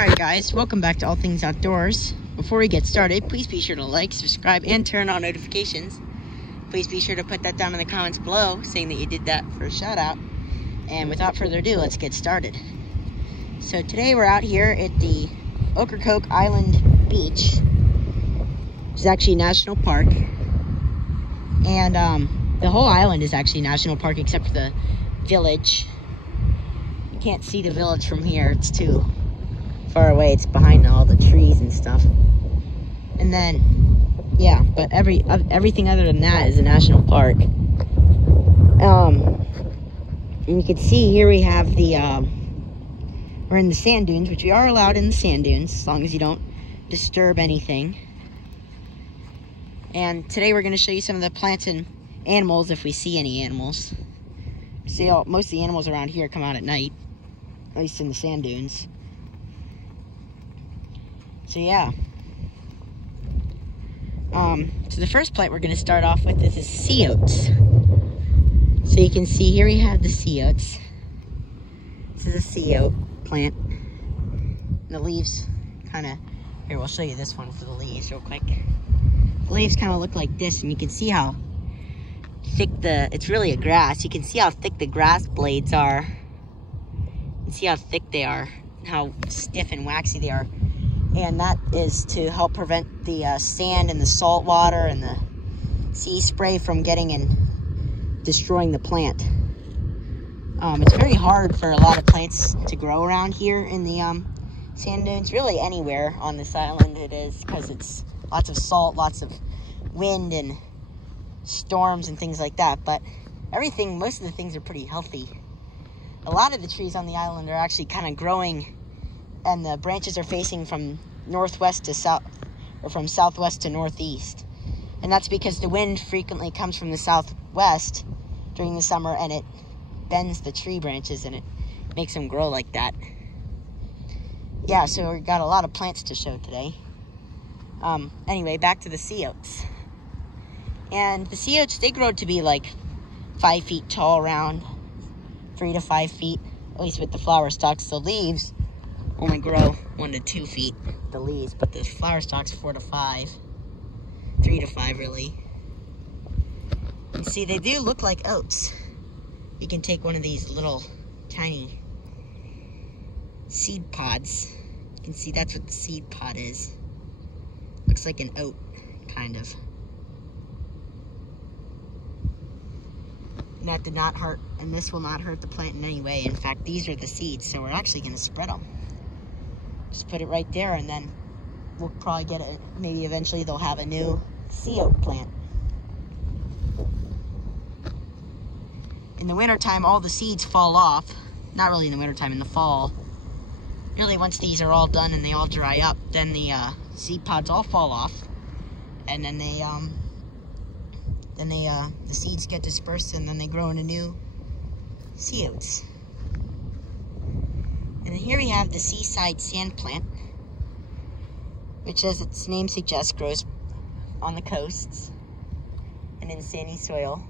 Alright guys, welcome back to All Things Outdoors. Before we get started, please be sure to like, subscribe, and turn on notifications. Please be sure to put that down in the comments below, saying that you did that for a shout out. And without further ado, let's get started. So today we're out here at the Ocracoke Island Beach, which is actually a national park. And the whole island is actually a national park except for the village. You can't see the village from here, it's too far away. It's behind all the trees and stuff. And then, yeah, but everything other than that is a national park. And you can see here we have the, we're in the sand dunes, which we are allowed in the sand dunes, as long as you don't disturb anything. And today we're going to show you some of the plants and animals, if we see any animals. See, most of the animals around here come out at night, at least in the sand dunes. So yeah. So the first plant we're going to start off with is the sea oats. So you can see here we have the sea oats. This is a sea oat plant. And the leaves kind of, here we'll show you this one for the leaves real quick. The leaves kind of look like this, and you can see how thick it's really a grass. You can see how thick the grass blades are. You can see how thick they are, how stiff and waxy they are. And that is to help prevent the sand and the salt water and the sea spray from getting and destroying the plant. It's very hard for a lot of plants to grow around here in the sand dunes. Really anywhere on this island it is, because it's lots of salt, lots of wind and storms and things like that. But most of the things are pretty healthy. A lot of the trees on the island are actually kind of growing, and the branches are facing from northwest to south, or from southwest to northeast. And that's because the wind frequently comes from the southwest during the summer, and it bends the tree branches and it makes them grow like that. Yeah, so we got a lot of plants to show today. Anyway, back to the sea oats. And the sea oats, they grow to be like 5 feet tall around, 3 to 5 feet, at least with the flower stalks. The leaves only grow 1 to 2 feet, the leaves, but the flower stalks 4 to 5, 3 to 5 really. And see, they do look like oats. You can take one of these little tiny seed pods. You can see that's what the seed pod is. Looks like an oat, kind of. And that did not hurt, and this will not hurt the plant in any way. In fact, these are the seeds, so we're actually going to spread them. Just put it right there, and then we'll probably get it. Maybe eventually they'll have a new sea oat plant. In the wintertime, all the seeds fall off. Not really in the wintertime, in the fall. Really, once these are all done and they all dry up, then the seed pods all fall off, and then the seeds get dispersed, and then they grow into new sea oats. And here we have the seaside sand plant, which, as its name suggests, grows on the coasts and in sandy soil,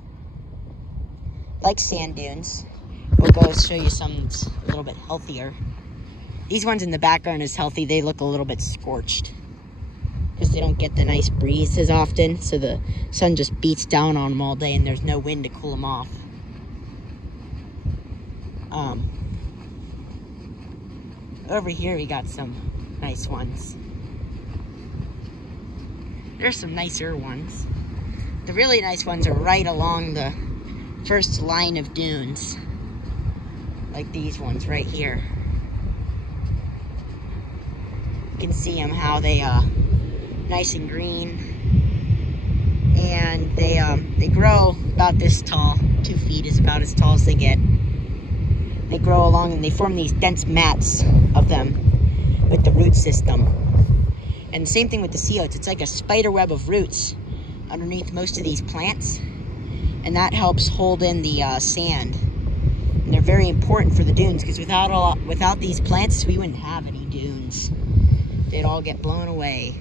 like sand dunes. We'll go show you some that's a little bit healthier. These ones in the background is healthy. They look a little bit scorched because they don't get the nice breeze as often, so the sun just beats down on them all day and there's no wind to cool them off. Over here we got some nice ones. There's some nicer ones. The really nice ones are right along the first line of dunes, like these ones right here. You can see them, how they nice and green, and they grow about this tall. 2 feet is about as tall as they get. They grow along and they form these dense mats of them with the root system. And the same thing with the sea oats. It's like a spider web of roots underneath most of these plants, and that helps hold in the sand. And they're very important for the dunes, because without these plants, we wouldn't have any dunes. They'd all get blown away.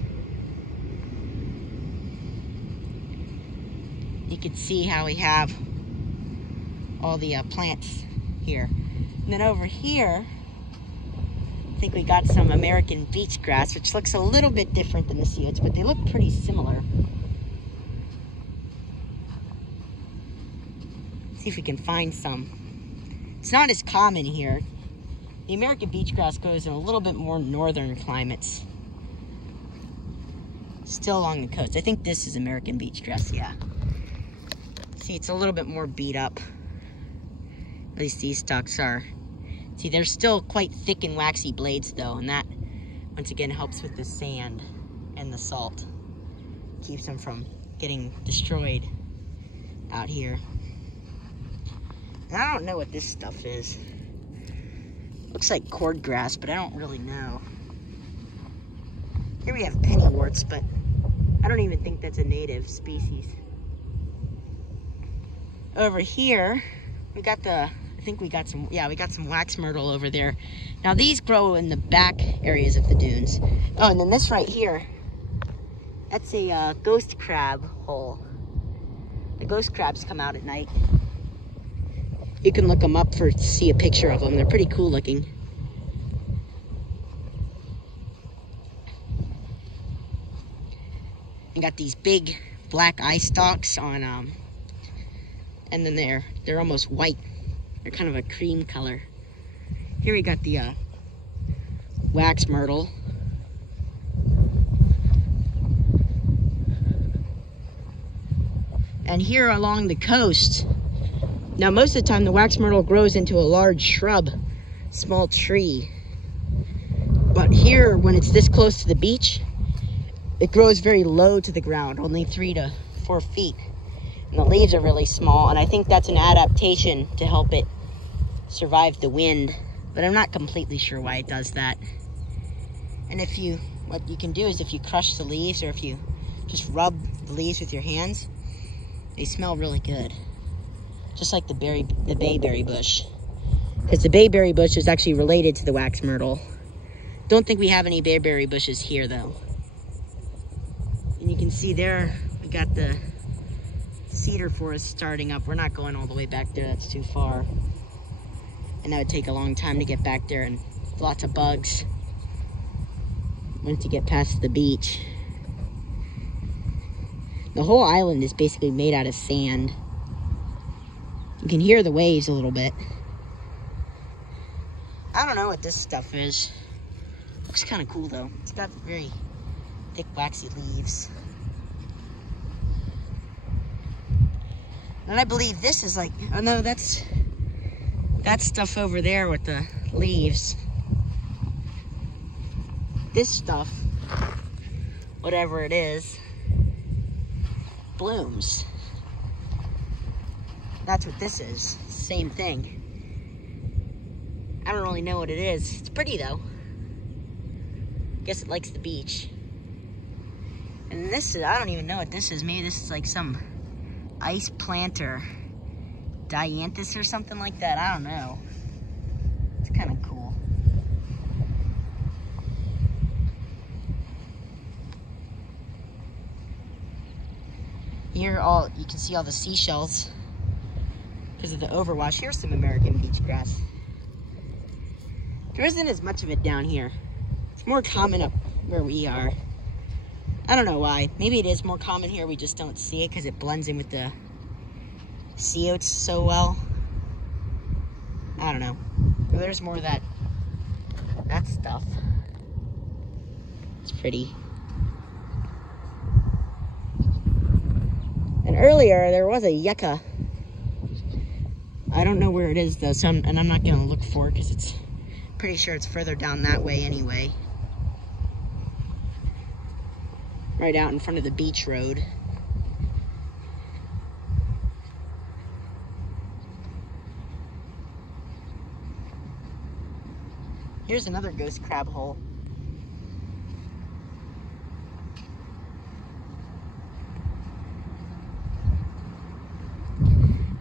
You can see how we have all the plants here. And then over here, think we got some American beach grass, which looks a little bit different than the sea oats, but they look pretty similar. See if we can find some. It's not as common here. The American beach grass grows in a little bit more northern climates. Still along the coast. I think this is American beach grass, yeah. See, it's a little bit more beat up. At least these stalks are. See, they're still quite thick and waxy blades though, and that, once again, helps with the sand and the salt. Keeps them from getting destroyed out here. And I don't know what this stuff is. Looks like cordgrass, but I don't really know. Here we have pennyworts, but I don't even think that's a native species. Over here, we got the, I think we got some, yeah, we got some wax myrtle over there. Now these grow in the back areas of the dunes. Oh, and then this right here, that's a ghost crab hole. The ghost crabs come out at night. You can look them up to see a picture of them. They're pretty cool looking. You got these big black eye stalks on, and then they're almost white. They're kind of a cream color. Here we got the wax myrtle. And here along the coast, now most of the time the wax myrtle grows into a large shrub, small tree. But here, when it's this close to the beach, it grows very low to the ground, only 3 to 4 feet. And the leaves are really small, and I think that's an adaptation to help it survive the wind. But I'm not completely sure why it does that. And what you can do is if you crush the leaves, or if you just rub the leaves with your hands, they smell really good. Just like the bayberry bush. Because the bayberry bush is actually related to the wax myrtle. Don't think we have any bayberry bushes here though. And you can see there, we got the cedar forest starting up. We're not going all the way back there, that's too far. And that would take a long time to get back there, and lots of bugs once you get past the beach. The whole island is basically made out of sand. You can hear the waves a little bit. I don't know what this stuff is. Looks kind of cool though. It's got very thick waxy leaves. And I believe this is like, oh no, that's stuff over there with the leaves. This stuff, whatever it is, blooms. That's what this is. Same thing. I don't really know what it is. It's pretty though. Guess it likes the beach. And this is, I don't even know what this is. Maybe this is like some ice planter, dianthus or something like that. I don't know. It's kind of cool. Here, you can see all the seashells because of the overwash. Here's some American beach grass. There isn't as much of it down here. It's more common up where we are. I don't know why. Maybe it is more common here. We just don't see it because it blends in with the sea oats so well. I don't know. But there's more of that stuff. It's pretty. And earlier there was a yucca. I don't know where it is though, and I'm not gonna look for it because it's pretty sure it's further down that way anyway. Right out in front of the beach road. Here's another ghost crab hole.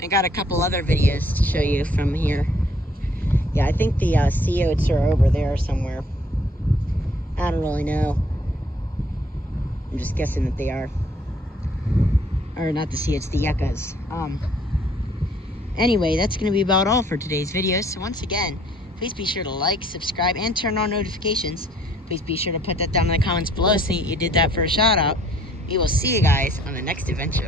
I got a couple other videos to show you from here. Yeah, I think the sea oats are over there somewhere. I don't really know. I'm just guessing that they are. Or not the sea oats, the yuccas. Anyway, that's going to be about all for today's video. So once again, Please be sure to like, subscribe, and turn on notifications. Please be sure to put that down in the comments below so you did that for a shout out. We will see you guys on the next adventure.